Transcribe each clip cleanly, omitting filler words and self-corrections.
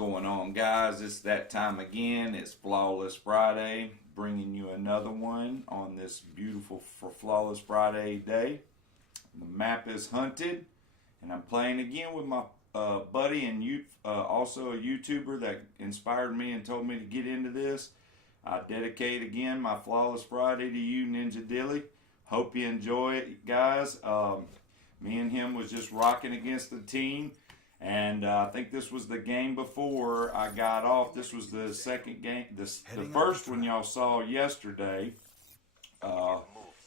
going on, guys? It's that time again. It's Flawless Friday, bringing you another one on this beautiful for Flawless Friday day. The map is Hunted, and I'm playing again with my buddy and also a YouTuber that inspired me and told me to get into this. I dedicate again my Flawless Friday to you, Ninja Dilly. Hope you enjoy it, guys. Me and him was just rocking against the team. And I think this was the game before I got off. This was the second game. The first one y'all saw yesterday,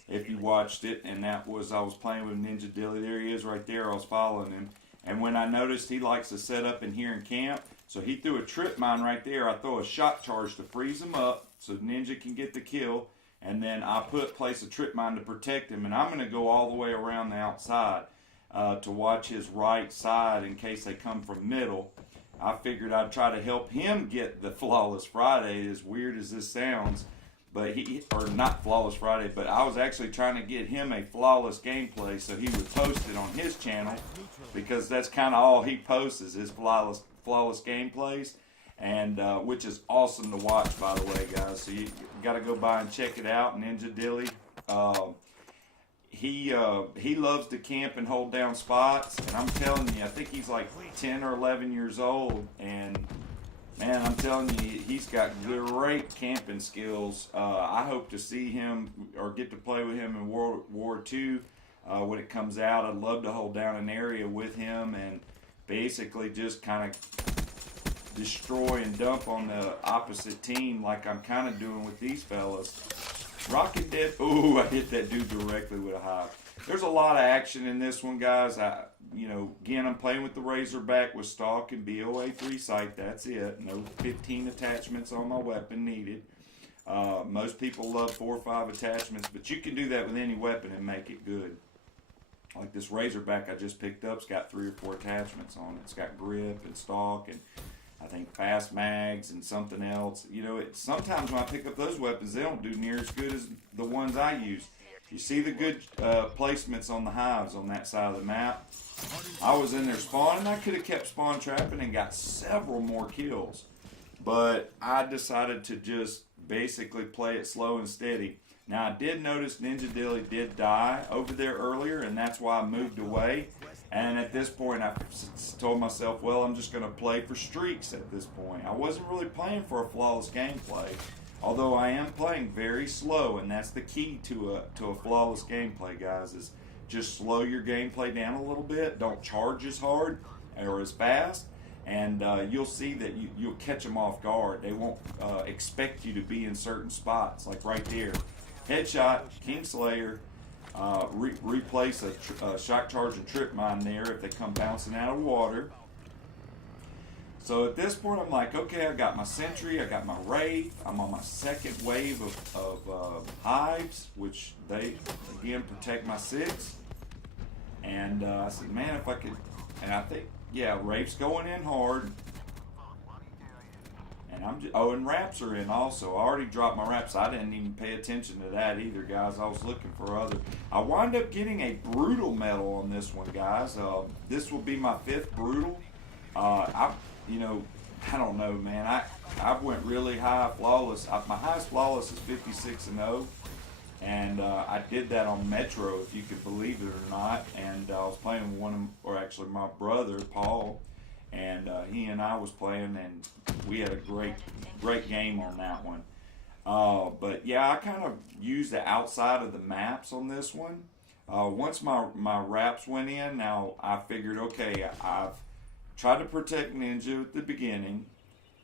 if you watched it. And that was, I was playing with Ninja Dilly. There he is right there. I was following him. And when I noticed he likes to set up in here in camp, so he threw a trip mine right there. I throw a shot charge to freeze him up so Ninja can get the kill. And then I place a trip mine to protect him. And I'm going to go all the way around the outside. To watch his right side in case they come from middle. I figured I'd try to help him get the Flawless Friday, as weird as this sounds, but or not Flawless Friday, but I was actually trying to get him a flawless gameplay so he would post it on his channel, because that's kind of all he posts is his flawless gameplays, and which is awesome to watch, by the way, guys. So you got to go by and check it out, Ninja Dilly. He loves to camp and hold down spots, and I'm telling you, I think he's like 10 or 11 years old, and man, I'm telling you, he's got great camping skills. I hope to see him or get to play with him in World War II when it comes out. I'd love to hold down an area with him and basically just kind of destroy and dump on the opposite team like I'm kind of doing with these fellas. Rocket Dead. Ooh, I hit that dude directly with a hive. There's a lot of action in this one, guys. Again, I'm playing with the Razorback with stock and BOA 3 sight. That's it. No 15 attachments on my weapon needed. Most people love 4 or 5 attachments, but you can do that with any weapon and make it good. Like this Razorback I just picked up's got 3 or 4 attachments on it. It's got grip and stock and I think fast mags and something else. Sometimes when I pick up those weapons, they don't do near as good as the ones I use. You see the good placements on the hives on that side of the map. I was in there spawning. I could have kept spawn trapping and got several more kills. But I decided to just basically play it slow and steady. Now I did notice Ninja Dilly did die over there earlier, and that's why I moved away. And at this point, I told myself, well, I'm just going to play for streaks at this point. I wasn't really playing for a flawless gameplay, although I am playing very slow, and that's the key to a flawless gameplay, guys, is just slow your gameplay down a little bit. Don't charge as hard or as fast, and you'll see that you'll catch them off guard. They won't expect you to be in certain spots, like right there. Headshot, Kingslayer. Replace a shock charge and trip mine there if they come bouncing out of water. So at this point I'm like, okay, I got my sentry, I got my wraith, I'm on my second wave of hives, which they again protect my 6. And I said, man, if I could, and I think, yeah, wraith's going in hard. And I'm just, and wraps are in also. I already dropped my wraps. I didn't even pay attention to that either, guys. I was looking for other. I wound up getting a brutal medal on this one, guys. This will be my 5th brutal. I don't know, man. I went really high flawless. My highest flawless is 56-0, and I did that on Metro, if you could believe it or not. And I was playing with my brother Paul. And he and I was playing, and we had a great game on that one. But yeah, I kind of used the outside of the maps on this one. Once my wraps went in, now I figured, okay, I've tried to protect Ninja at the beginning.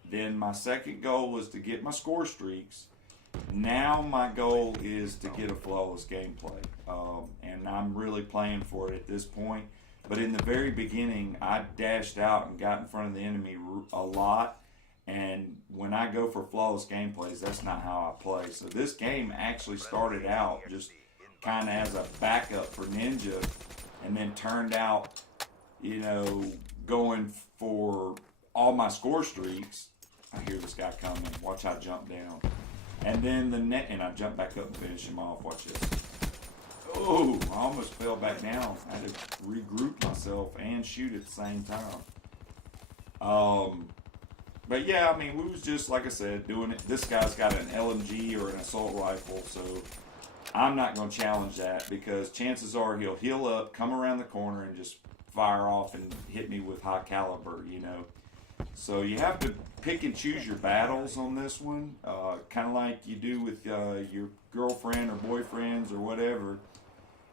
Then my second goal was to get my score streaks. Now my goal is to get a flawless gameplay. And I'm really playing for it at this point. But in the very beginning, I dashed out and got in front of the enemy a lot. And when I go for flawless gameplays, that's not how I play. So this game actually started out just kind of as a backup for Ninja, and then turned out, going for all my score streaks. I hear this guy coming. Watch how I jump down. And then and I jump back up and finish him off. Watch this. Oh, I almost fell back down. I had to regroup myself and shoot at the same time. But yeah, I mean, we was just, like I said, doing it. This guy's got an LMG or an assault rifle, so I'm not going to challenge that because chances are he'll heal up, come around the corner, and just fire off and hit me with high caliber, you know. So you have to pick and choose your battles on this one, kind of like you do with your girlfriend or boyfriends or whatever.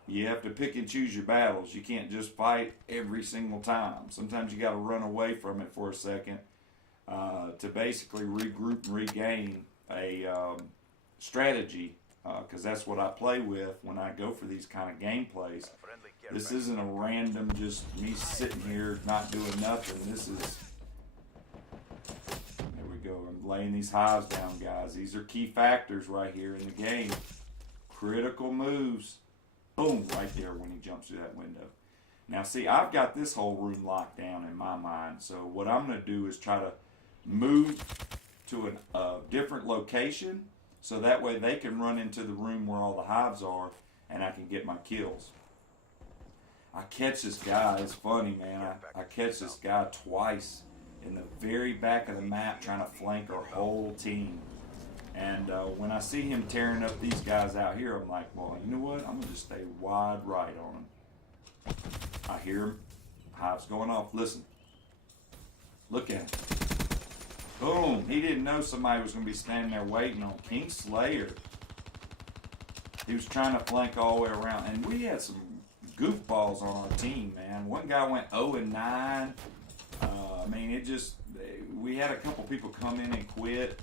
You have to pick and choose your battles. You can't just fight every single time. Sometimes you got to run away from it for a second to basically regroup and regain a strategy, because that's what I play with when I go for these kind of gameplays. This isn't a random just me sitting here not doing nothing. This is, there we go, I'm laying these hives down, guys. These are key factors right here in the game. Critical moves. Boom, right there when he jumps through that window. Now see, I've got this whole room locked down in my mind, so what I'm going to do is try to move to a different location so that way they can run into the room where all the hives are and I can get my kills. I catch this guy, it's funny, man, I catch this guy twice in the very back of the map trying to flank our whole team. And when I see him tearing up these guys out here, I'm like, well, you know what? I'm going to just stay wide right on him. I hear him. Hives going off. Listen. Look at him. Boom. He didn't know somebody was going to be standing there waiting on King Slayer. He was trying to flank all the way around. And we had some goofballs on our team, man. One guy went 0-9. I mean, it just, we had a couple people come in and quit.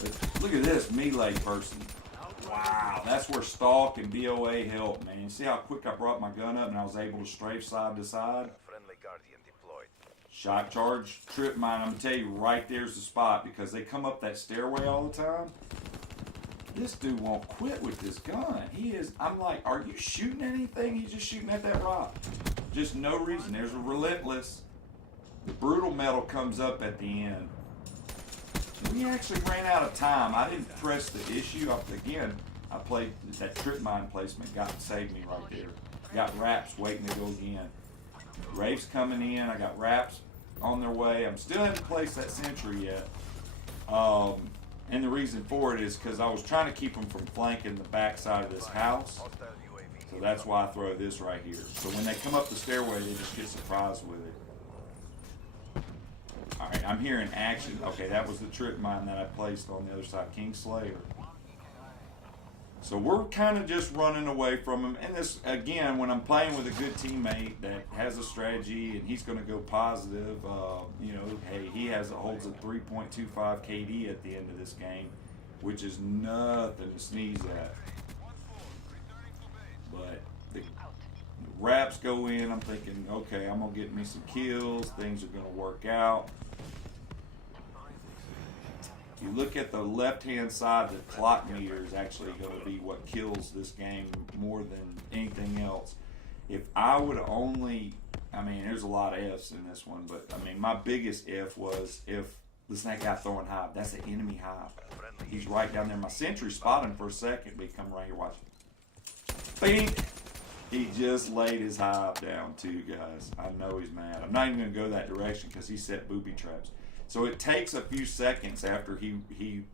But look at this melee person. Wow, that's where stalk and BOA help, man. You see how quick I brought my gun up and I was able to strafe side to side? Shot charge, trip mine. I'm going to tell you, right there's the spot because they come up that stairway all the time. This dude won't quit with this gun. He is, I'm like, are you shooting anything? He's just shooting at that rock. Just no reason. There's a relentless. The brutal metal comes up at the end. We actually ran out of time. I didn't press the issue. Again, I played that trip mine placement. Saved me right there. Got wraps waiting to go again. Raves coming in. I got wraps on their way. I'm still haven't placed that sentry yet. And the reason for it is because I was trying to keep them from flanking the back side of this house. So that's why I throw this right here. So when they come up the stairway, they just get surprised with it. Alright, I'm hearing action. Okay, that was the trip mine that I placed on the other side, King Slayer. So we're kind of just running away from him. And this, again, when I'm playing with a good teammate that has a strategy and he's going to go positive, you know, hey, he holds a 3.25 KD at the end of this game, which is nothing to sneeze at. But the wraps go in, I'm thinking, okay, I'm going to get me some kills, things are going to work out. You look at the left-hand side, the clock meter is actually going to be what kills this game more than anything else. If I would only, I mean, there's a lot of F's in this one, but I mean, my biggest F was if, listen, that guy throwing hive, that's an enemy hive. He's right down there. My sentry spotted him for a second, but he come right here, watch it. Bing! He just laid his hive down too, guys. I know he's mad. I'm not even going to go that direction because he set booby traps. So it takes a few seconds after he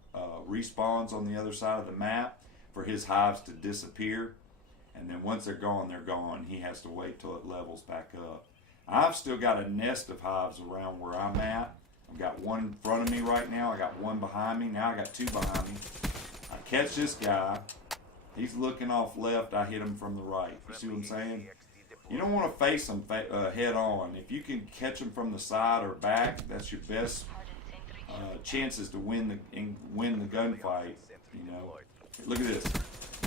respawns on the other side of the map for his hives to disappear. And then once they're gone. He has to wait till it levels back up. I've still got a nest of hives around where I'm at. I've got one in front of me right now. I got one behind me. Now I got two behind me. I catch this guy. He's looking off left. I hit him from the right. You see what I'm saying? You don't want to face them head on. If you can catch them from the side or back, that's your best chances to win the gunfight. You know, look at this.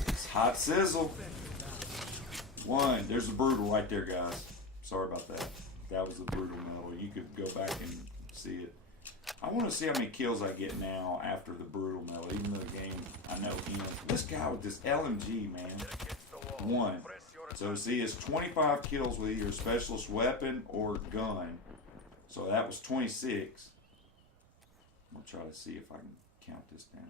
It's hot sizzle. One. There's the brutal right there, guys. Sorry about that. That was the brutal metal. You could go back and see it. I want to see how many kills I get now after the brutal metal, even though the game I know ends. This guy with this LMG, man. One. So see, it's 25 kills with either specialist weapon or gun. So that was 26. I'll try to see if I can count this down.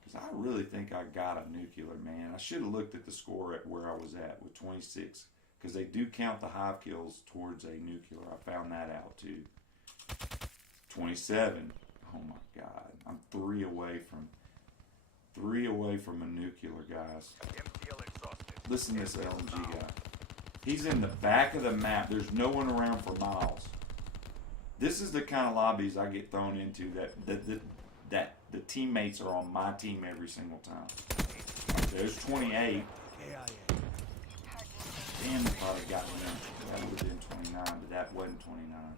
Because I really think I got a nuclear, man. I should have looked at the score at where I was at with 26. Because they do count the hive kills towards a nuclear. I found that out too. 27. Oh my God. I'm three away from a nuclear, guys. Listen to this LMG guy. He's in the back of the map. There's no one around for miles. This is the kind of lobbies I get thrown into that the teammates are on my team every single time. There's 28. Damn, if I'd have gotten him. That would have been 29, but that wasn't 29.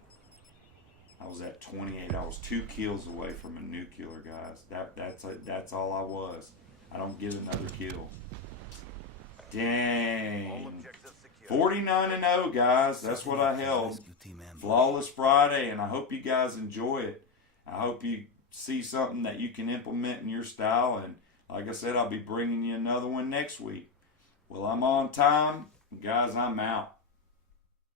I was at 28. I was 2 kills away from a nuclear, guys. That's all I was. I don't get another kill. Dang. 49-0, guys. That's what I held. Flawless Friday, and I hope you guys enjoy it. I hope you see something that you can implement in your style, and like I said, I'll be bringing you another one next week. Well, I'm on time. Guys, I'm out.